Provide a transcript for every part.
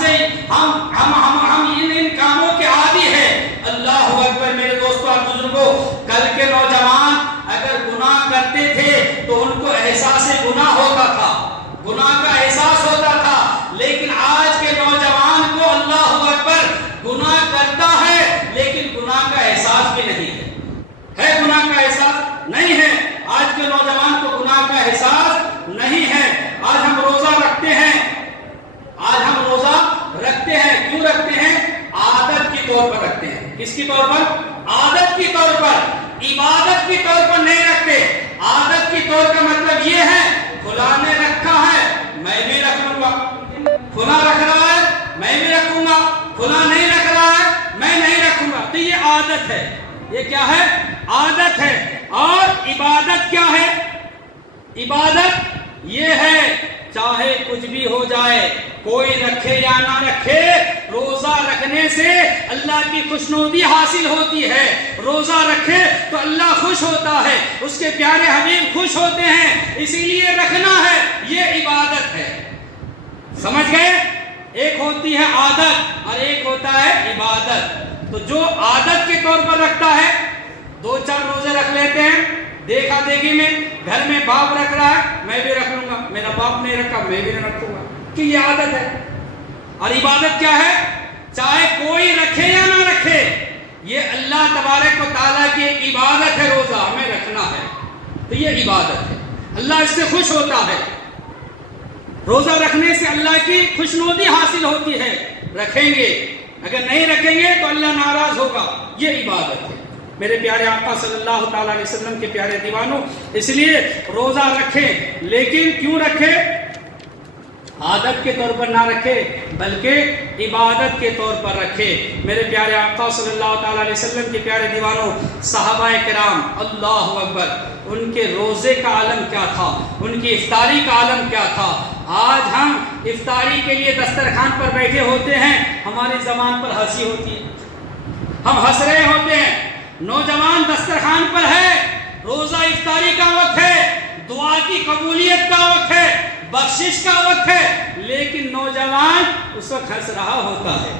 ہم ان کاموں کے عادی ہیں۔ اللہ اکبر میرے دوستوں اور بزرگوں، کل کے نوجوان اگر گناہ کرتے تھے تو ان کو احساس گناہ ہوتا تھا، گناہ کا احساس ہوتا تھا، لیکن آج کے نوجوان کو اللہ اکبر گناہ کرتا ہے لیکن گناہ کا احساس بھی نہیں ہے گناہ کا احساس نہیں ہے۔ آج کے نوجوان کو گناہ کا احساس نہیں ہے۔ آج ہم روزہ رکھتے ہیں، کیوں رکھتے ہیں؟ عادت کے طور پر رکھتے ہیں۔ کس کی طور پر؟ عادت کی طور پر، عبادت کی طور پر نہیں رکھتے۔ عادت کی طور کا مطلب یہ ہے فلاں نے رکھا ہے میں بھی رکھ لوں گا، فلاں رکھ رہا ہے میں بھی رکھوں گا، فلاں نہیں رکھ رہا ہے میں نہیں رکھوں گا۔ تو یہ عادت ہے، یہ کیا ہے؟ عادت ہے۔ اور عبادت کیا ہے؟ عبادت یہ ہے چاہے کچھ بھی ہو جائے، کوئی رکھے یا نہ رکھے، روزہ رکھنے سے اللہ کی خوشنودی حاصل ہوتی ہے۔ روزہ رکھے تو اللہ خوش ہوتا ہے، اس کے پیارے حبیب خوش ہوتے ہیں، اسی لیے رکھنا ہے، یہ عبادت ہے۔ سمجھ گئے؟ ایک ہوتی ہے عادت اور ایک ہوتا ہے عبادت۔ تو جو عادت کے طور پر رکھتا ہے، 2-4 روزے رکھ لیتے ہیں دیکھا دیکھی میں، گھر میں باپ رکھ رہا ہے میں بھی رکھ لوں گا، میرا باپ نہیں رکھا میں بھی نہیں رکھوں گا، کہ یہ عادت ہے۔ اور عبادت کیا ہے؟ چاہے کوئی رکھے یا نہ رکھے، یہ اللہ تبارک و تعالیٰ کی ایک عبادت ہے، روزہ ہمیں رکھنا ہے، تو یہ عبادت ہے، اللہ اس سے خوش ہوتا ہے۔ روزہ رکھنے سے اللہ کی خوشنودی حاصل ہوتی ہے، رکھیں گے، اگر نہیں رکھیں گے تو اللہ ناراض ہوگا، یہ عبادت ہے۔ میرے پیارے آقا صلی اللہ تعالیٰ علیہ وسلم کے پیارے دیوانوں، اس لیے روزہ رکھیں، لیکن کیوں رکھیں؟ عادت کے طور پر نہ رکھے بلکہ عبادت کے طور پر رکھے۔ میرے پیارے آقا صلی اللہ تعالیٰ علیہ وسلم کے پیارے دیوانوں، صحابہ کرام، اللہ اکبر، ان کے روزے کا عالم کیا تھا، ان کی افطاری کا عالم کیا تھا۔ آج ہم افطاری کے لیے دسترخوان پر بیٹھے ہوتے ہیں، ہماری زبان پر ہنسی ہوتی ہے، ہم ہنس رہے ہوتے ہیں۔ نوجوان دسترخوان پر ہے، روزہ افطاری کا وقت ہے، دعا کی قبولیت کا وقت ہے، بخشش کا وقت ہے، لیکن نوجوان اس وقت ہنس رہا ہوتا ہے،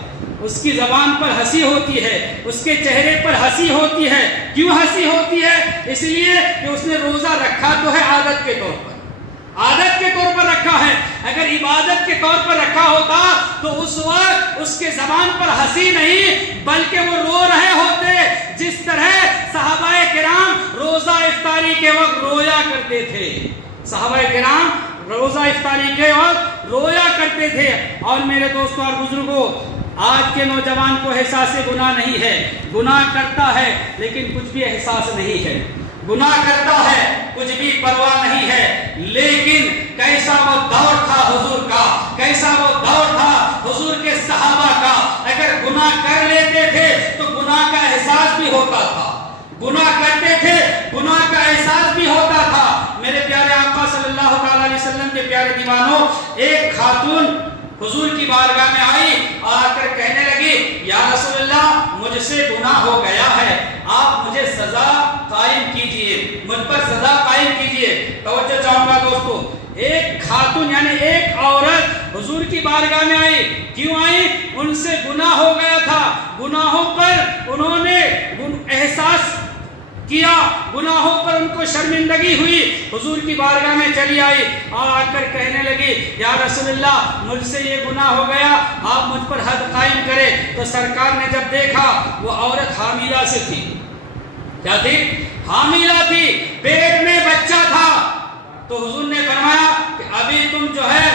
اس کی زبان پر ہنسی ہوتی ہے، اس کے چہرے پر ہنسی ہوتی ہے۔ کیوں ہنسی ہوتی ہے؟ اس لیے کہ اس نے روزہ رکھا تو ہے عادت کے طور پر، عادت کے طور پر رکھا ہے۔ اگر عبادت کے طور پر رکھا ہوتا تو اس وقت اس کے زبان پر ہنسی نہیں بلکہ وہ رو رہے ہوتے، جس طرح صحابہ کرام روزہ افطاری کے وقت رویا کرتے تھے۔ صحابہ کرام روزہ افطاری کے وقت رویا کرتے تھے۔ اور میرے دوستوں اور بزرگوں، آج کے نوجوان کو احساس گناہ نہیں ہے، گناہ کرتا ہے لیکن کچھ بھی احساس نہیں ہے، گناہ کرتا ہے کچھ بھی پرواہ نہیں ہے۔ لیکن کیسا وہ دور تھا حضور کا، کیسا وہ دور تھا حضور کے صحابہ کا، اگر گناہ کر لیتے تھے تو گناہ کا احساس بھی ہوتا تھا، گناہ کرتے تھے گناہ کا احساس بھی ہوتا تھا۔ میرے پیارے آقا صلی اللہ تعالیٰ علیہ وسلم کے پیارے دیوانوں، ایک خاتون حضور کی بارگاہ میں آئی اور آ کر کہنے لگی، یا رسول اللہ مجھ سے گناہ ہو گیا ہے، آپ مجھے سزا قائم کیجئے، مجھ پر سزا قائم کیجئے۔ توجہ چاہوں گا دوستو، ایک خاتون یعنی ایک عورت حضور کی بارگاہ میں آئی، کیوں آئی؟ ان سے گناہ ہو گیا تھا، گناہوں پر انہوں نے احساس کیا، گناہوں پر ان کو شرمندگی ہوئی، حضور کی بارگاہ میں چلی آئی اور آ کر کہنے لگی، یا رسول اللہ مجھ سے یہ گناہ ہو گیا، آپ مجھ پر حد قائم کرے۔ تو سرکار نے جب دیکھا وہ عورت حاملہ سے تھی، کیا تھی؟ حاملہ تھی، پیٹ میں بچہ تھا، تو حضور نے فرمایا کہ ابھی تم جو ہے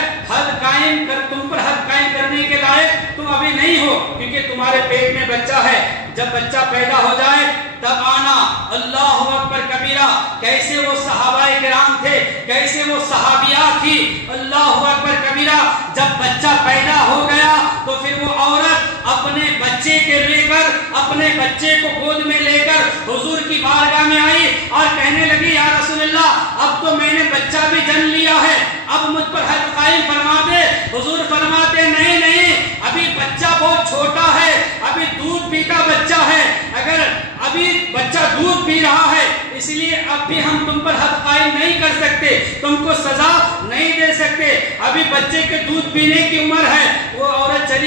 تم پر حد قائم کرنے کے لائق تم ابھی نہیں ہو، کیونکہ تمہارے پیٹ میں بچہ ہے، جب بچہ پیدا ہو جائے تب آنا۔ اللہ اکبر کبیرہ، کیسے وہ صحابہ کرام تھے، کیسے وہ صحابیات تھی، اللہ اکبر کبیرہ۔ جب بچہ پیدا ہو گیا تو پھر وہ عورت اپنے بچے کے لے کر، اپنے بچے کو گود میں لے کر حضور کی بارگاہ میں آئی اور کہنے لگی، یا رسول اللہ اب تو میں نے بچہ بھی جن لیا ہے، اب مجھ پر حد قائم فرما دے۔ حضور فرماتے نہیں نہیں، ابھی بچہ بہت چھوٹا ہے، ابھی دودھ پیتا بچہ ہے، اگر ابھی بچہ دودھ پی رہا ہے اس لیے اب بھی ہم تم پر حد قائم نہیں کر سکتے، تم کو سزا نہیں دے سکتے، ابھی بچے کے دودھ پینے کی عمر ہے۔ وہ عورت چلی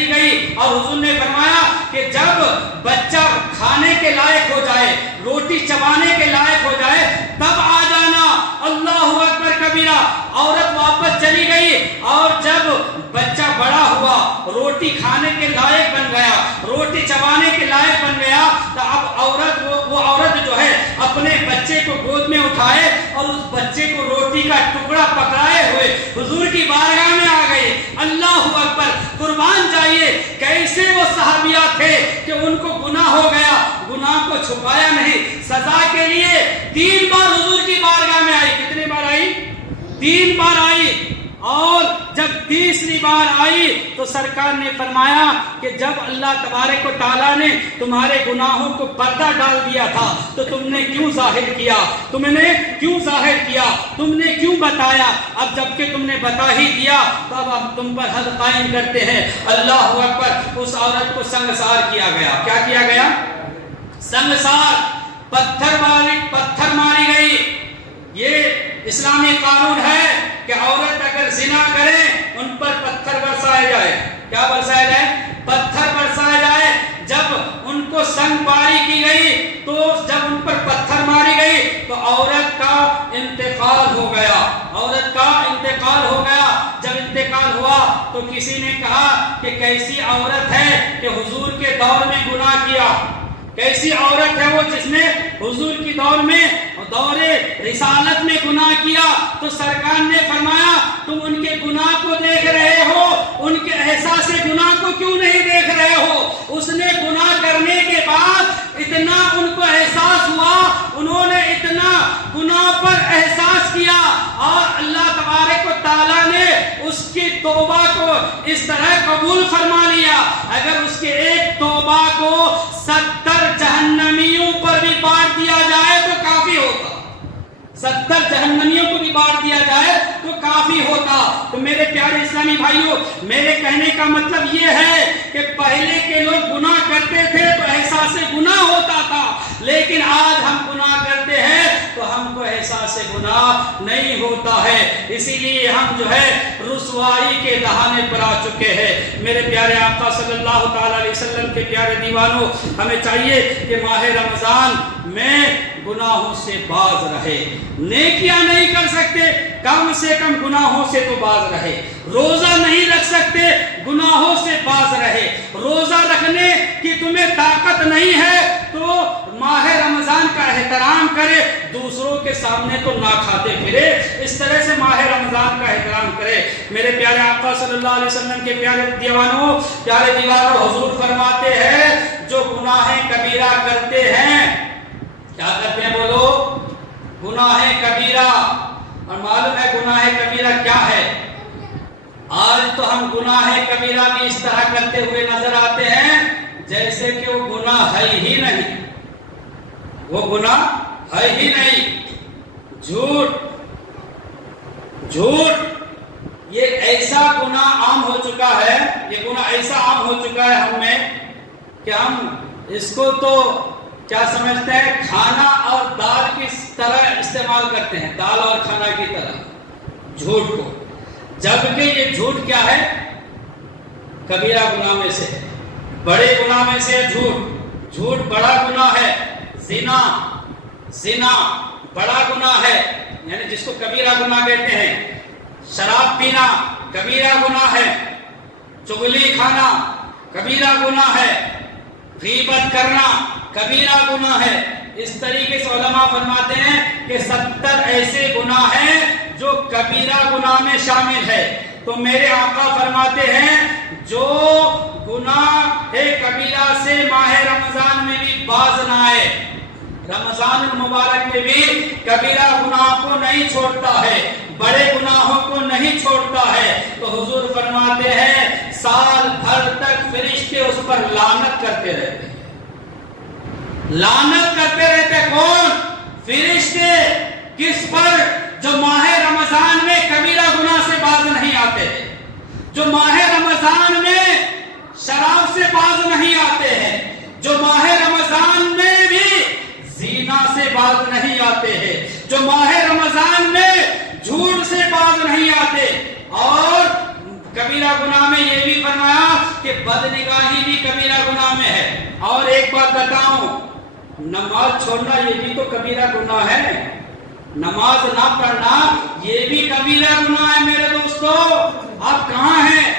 اور حضور نے فرمایا کہ جب بچہ کھانے کے لائق ہو جائے، روٹی چبانے کے لائق ہو جائے، تب آ جانا، اللہ اکبر کبیرہ۔ عورت واپس چلی گئی، اور جب بچہ بڑا ہوا، روٹی کھانے کے لائق بن گیا، روٹی چبانے کے لائق بن گیا، تو اب وہ عورت جو ہے اپنے بچے کو گود میں اٹھائے اور اس بچے کو روٹی کا ٹکڑا پکڑائے ہوئے حضور کی بارگاہ میں آ گئی۔ اللہ اکبر، قربان جائیے کیسے وہ صحابیہ تھے کہ ان کو گناہ ہو گیا، گناہ کو چھپایا نہیں، سزا کے لیے 3 بار حضور کی بارگاہ میں آئی۔ کتنے بار آئی؟ 3 بار آئی۔ اور جب تیسری بار آئی تو سرکار نے فرمایا کہ جب اللہ تبارک و تعالیٰ نے تمہارے گناہوں کو پردہ ڈال دیا تھا تو تم نے کیوں ظاہر کیا، تم نے کیوں ظاہر کیا، تم نے کیوں بتایا؟ اب جبکہ تم نے بتا ہی دیا تو اب ہم تم پر حد قائم کرتے ہیں۔ اللہ اکبر، اس عورت کو سنگسار کیا گیا۔ کیا کیا گیا؟ سنگسار، پتھر ماری گئی۔ یہ اسلامی قانون ہے کہ عورت اگر زنا کرے ان پر پتھر برسائے جائے۔ کیا برسایا جائے؟ پتھر برسایا جائے۔ جب ان کو سنگ باری کی گئی تو جب ان پر پتھر ماری گئی تو عورت کا انتقال ہو گیا، عورت کا انتقال ہو گیا۔ جب انتقال ہوا تو کسی نے کہا کہ کیسی عورت ہے کہ حضور کے دور میں گناہ کیا، کیسی عورت ہے وہ جس نے حضور کی دور میں، دور رسالت میں گناہ کیا؟ تو سرکار نے فرمایا تم ان کے گناہ کو دیکھ رہے ہو، ان کے احساس گناہ کو کیوں نہیں دیکھ رہے ہو؟ اس نے گناہ کرنے کے بعد اتنا ان کو احساس ہوا، انہوں نے اتنا گناہ پر احساس کیا، اور اللہ تبارک و تعالیٰ نے اس کی توبہ کو اس طرح قبول فرما لیا۔ اگر اس کے ایک توبہ کو 70 جہنمیوں پر بھی بانٹ دیا جائے تو کافی ہوتا، 70 جہنمیوں کو بھی بانٹ دیا جائے تو کافی ہوتا۔ تو میرے پیارے اسلامی بھائیوں، میرے کہنے کا مطلب یہ ہے کہ پہلے کے لوگ گناہ کرتے تھے تو احساس گناہ ہوتا تھا، لیکن آج ہم گناہ کرتے ہیں تو ہم کو احساس گناہ نہیں ہوتا ہے۔ اسی لیے ہم جو ہے رسوائی کے دہانے پر آ چکے ہیں۔ میرے پیارے آقا صلی اللہ تعالی علیہ وسلم کے پیارے دیوانوں، ہمیں چاہیے کہ ماہ رمضان میں گناہوں سے باز رہے۔ نیکیاں نہیں کر سکتے، کم سے کم گناہوں سے تو باز رہے۔ روزہ نہیں رکھ سکتے، گناہوں سے باز رہے۔ روزہ رکھنے کی تمہیں طاقت نہیں ہے تو ماہ رمضان کا احترام کرے، دوسروں کے سامنے تو نہ کھاتے پھرے، اس طرح سے ماہ رمضان کا احترام کرے۔ میرے پیارے آقا صلی اللہ علیہ وسلم کے پیارے دیوانوں، حضور فرماتے ہیں جو گناہ کبیرہ کرتے ہیں، کیا کرتے ہیں بولو؟ گناہ کبیرہ۔ اور معلوم ہے گناہ کبیرہ کیا ہے؟ آج تو ہم گناہ کبیرہ بھی اس طرح کرتے ہوئے نظر آتے ہیں جیسے کہ وہ گناہ ہے ہی نہیں، وہ گناہ ہے ہی نہیں۔ جھوٹ یہ ایسا گناہ عام ہو چکا ہے، یہ گناہ ایسا عام ہو چکا ہے ہم میں کہ ہم اس کو تو کیا سمجھتے ہیں، کھانا اور دال کی طرح استعمال کرتے ہیں، دال اور کھانا کی طرح جھوٹ کو، جبکہ یہ جھوٹ کیا ہے؟ کبیرہ گناہ میں سے، بڑے گناہ میں سے جھوٹ بڑا گناہ ہے۔ زنا بڑا گناہ ہے، یعنی جس کو کبیرہ گناہ کہتے ہیں۔ شراب پینا کبیرہ گناہ ہے، چغلی کھانا کبیرہ گناہ ہے، غیبت کرنا کبیرہ گناہ ہے۔ اس طریقے سے علماء فرماتے ہیں کہ 70 ایسے گناہ ہیں جو کبیرہ گناہ میں شامل ہے۔ تو میرے آقا فرماتے ہیں جو گناہ کبیرہ سے ماہ رمضان میں بھی باز نہ آئے، رمضان المبارک میں بھی کبیرہ گناہ کو نہیں چھوڑتا ہے، بڑے گناہوں کو نہیں چھوڑتا ہے، تو حضور فرماتے ہیں سال بھر تک فرشتے اس پر لعنت کرتے رہتے ہیں۔ لعنت کرتے رہتے کون؟ فرشتے۔ کس پر؟ جو ماہ رمضان میں کبیرہ گناہ سے باز نہیں آتے، جو ماہ رمضان میں شراب سے باز نہیں آتے ہیں، جو ماہ رمضان میں بھی زنا سے باز نہیں آتے ہیں، جو ماہ رمضان میں جھوٹ سے باز نہیں آتے۔ اور کبیرہ گناہ میں یہ بھی فرمایا کہ کہ بدنگاہی بھی کبیرہ گناہ میں ہے۔ اور ایک بات بتاؤں، نماز چھوڑنا یہ بھی تو کبیرہ گناہ ہے، نماز نہ پڑھنا یہ بھی کبیرہ گناہ ہے۔ میرے دوستو آپ کہاں ہیں؟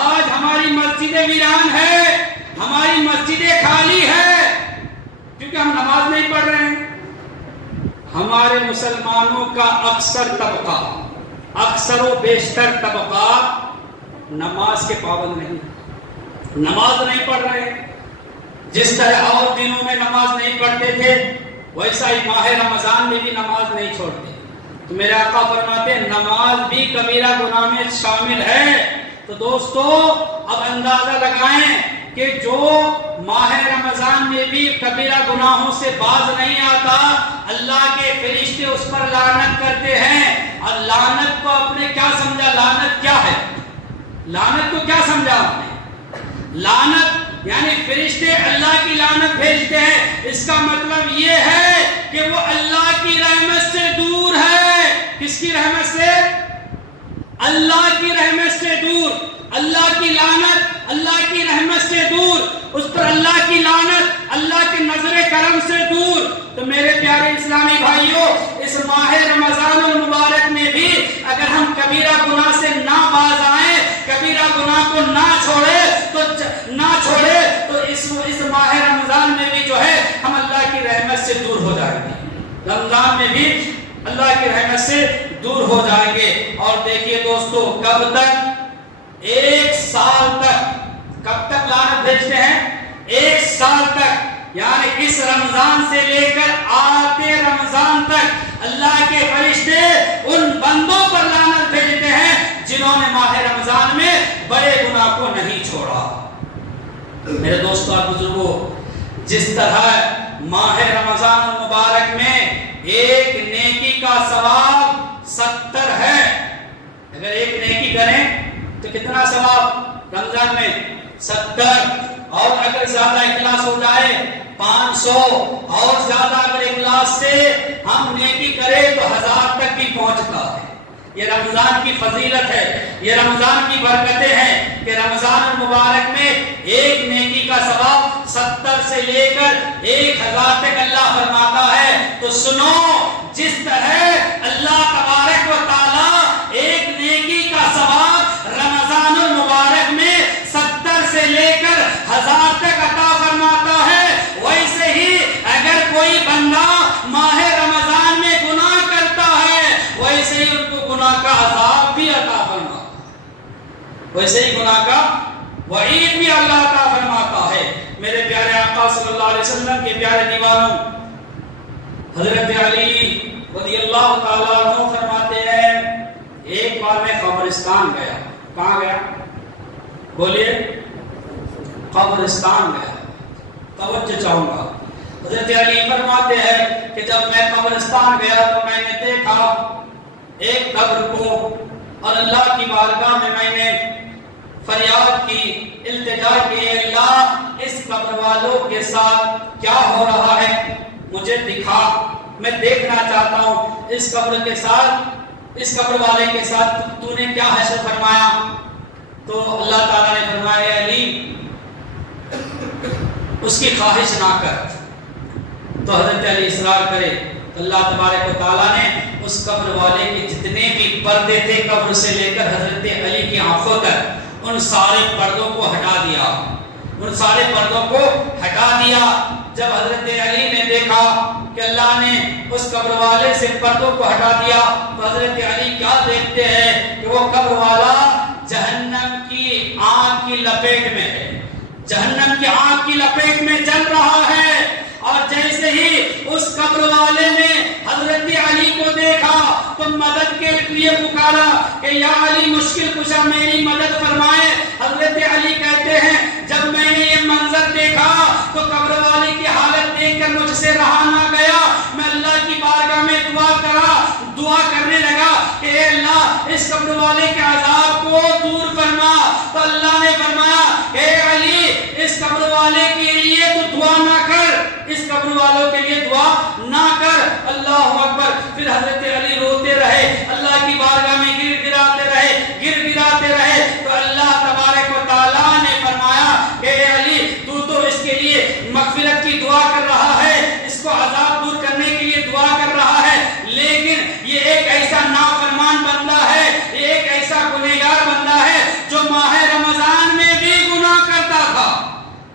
آج ہماری مسجدیں ویران ہے، ہماری مسجدیں خالی ہے کیونکہ ہم نماز نہیں پڑھ رہے ہیں۔ ہمارے مسلمانوں کا اکثر طبقہ، اکثر و بیشتر طبقہ نماز کے پابند نہیں، نماز نہیں پڑھ رہے ہیں۔ جس طرح اور دنوں میں نماز نہیں پڑھتے تھے ویسا ہی ماہ رمضان میں بھی نماز نہیں چھوڑتے۔ تو میرے آقا فرماتے ہیں نماز بھی کبیرہ گناہ میں شامل ہے۔ تو دوستو اب اندازہ لگائیں کہ جو ماہ رمضان میں بھی کبیرہ گناہوں سے باز نہیں آتا، اللہ کے فرشتے اس پر لعنت کرتے ہیں۔ اور لعنت کو آپ نے کیا سمجھا؟ لعنت کیا ہے؟ لعنت کو کیا سمجھا آپ نے؟ لعنت یعنی فرشتے اللہ کی لعنت بھیجتے ہیں، اس کا مطلب یہ ہے کہ وہ اللہ کی رحمت سے دور ہے۔ کس کی رحمت سے؟ اللہ کی رحمت سے دور۔ اللہ کی لعنت اللہ کی رحمت سے دور، اس پر اللہ کی لعنت اللہ کے نظر کرم سے دور۔ تو میرے پیارے اسلامی بھائیوں، اس ماہ رمضان المبارک میں بھی اگر ہم کبیرہ گناہ سے نہ باز آئیں، کبیرہ گناہ کو نہ چھوڑے تو اس ماہ رمضان میں بھی جو ہے ہم اللہ کی رحمت سے دور ہو جائیں گے، رمضان میں بھی اللہ کی رحمت سے دور ہو جائیں گے۔ اور دیکھیے دوستو، کب تک؟ 1 سال تک۔ کب تک لعنت بھیجتے ہیں؟ 1 سال تک، یعنی اس رمضان سے لے کر آتے رمضان تک اللہ کے فرشتے ان بندوں پر لعنت بھیجتے ہیں جنہوں نے ماہ رمضان میں بڑے گناہ کو نہیں چھوڑا۔ میرے دوستو اور بزرگوں، جس طرح ماہ رمضان المبارک میں ایک نیکی کا ثواب 70 ہے، اگر ایک نیکی کریں تو کتنا ثواب رمضان میں؟ 70۔ اور اگر زیادہ اخلاص ہو جائے 500، اور زیادہ اگر اخلاص سے ہم نیکی کریں تو 1000 تک بھی پہنچتا ہے۔ یہ رمضان کی فضیلت ہے، یہ رمضان کی برکتیں ہیں کہ رمضان المبارک میں ایک نیکی کا ثواب 70 سے لے کر 1000 تک اللہ فرماتا ہے۔ تو سنو، جس طرح اللہ تبارک و تعالی ایک نیکی کا ثواب رمضان المبارک میں 70 سے لے کر 1000 تک عطا فرماتا ہے، ویسے ہی اگر کوئی بندہ ماہ رمضان میں گناہ کرتا ہے ویسے ہی ان کو گناہ کا عذاب بھی عطا فرماتا ہے، ویسے ہی گناہ کا وعید بھی اللہ عطا فرماتا ہے۔ میرے پیارے آقا صلی اللہ علیہ وسلم کے پیارے دیوانوں، حضرت علی رضی اللہ تعالیٰ عنہ فرماتے ہیں ایک بار میں قبرستان گیا۔ کہاں گیا؟ بولیے، قبرستان گیا۔ توجہ چاہوں گا، حضرت علی فرماتے ہیں کہ جب میں قبرستان گیا تو میں نے دیکھا ایک قبر کو، اور اللہ کی بارگاہ میں میں نے فریاد کی، التجا کی، اللہ اس قبر والوں کے ساتھ کیا ہو رہا ہے مجھے دکھا، میں دیکھنا چاہتا ہوں اس قبر کے ساتھ، اس قبر والے کے ساتھ تو نے کیا حشر فرمایا۔ تو اللہ تعالیٰ نے فرمایا علی اس کی خواہش نہ کر۔ تو حضرت علی اصرار کرے تو اللہ تبارک و تعالیٰ نے اس قبر والے کے جتنے بھی پردے تھے قبر سے لے کر حضرت علی کی آنکھوں تک، ان سارے پردوں کو ہٹا دیا، ان سارے پردوں کو ہٹا دیا۔ جب حضرت علی نے دیکھا کہ اللہ نے اس قبر والے سے پردوں کو ہٹا دیا تو حضرت علی کیا دیکھتے ہیں کہ وہ قبر والا جہنم کی آگ کی لپیٹ میں ہے، جہنم کی آگ کی لپیٹ میں جل رہا ہے۔ اور جیسے ہی اس قبر والے نے حضرت علی کو دیکھا تو مدد کے لیے پکارا کہ یا علی مشکل کشا میری مدد فرمائے۔ حضرت علی کہتے ہیں جب میں نے یہ منظر دیکھا تو قبر والے کی حالت دیکھ کر مجھ سے رہا نہ گیا، میں اللہ کی بارگاہ میں دعا کرنے لگا کہ اے اللہ اس قبر والے کے عذاب کو دور فرما۔ تو اللہ نے فرمایا اے علی اس قبر والے کے لیے تو دعا نہ کر، اس قبر والوں کے لیے دعا نہ کر۔ اللہ اکبر۔ پھر حضرت علی روتے رہے، اللہ کی بارگاہ میں گر گراتے رہے تو اللہ تبارک و تعالیٰ نے فرمایا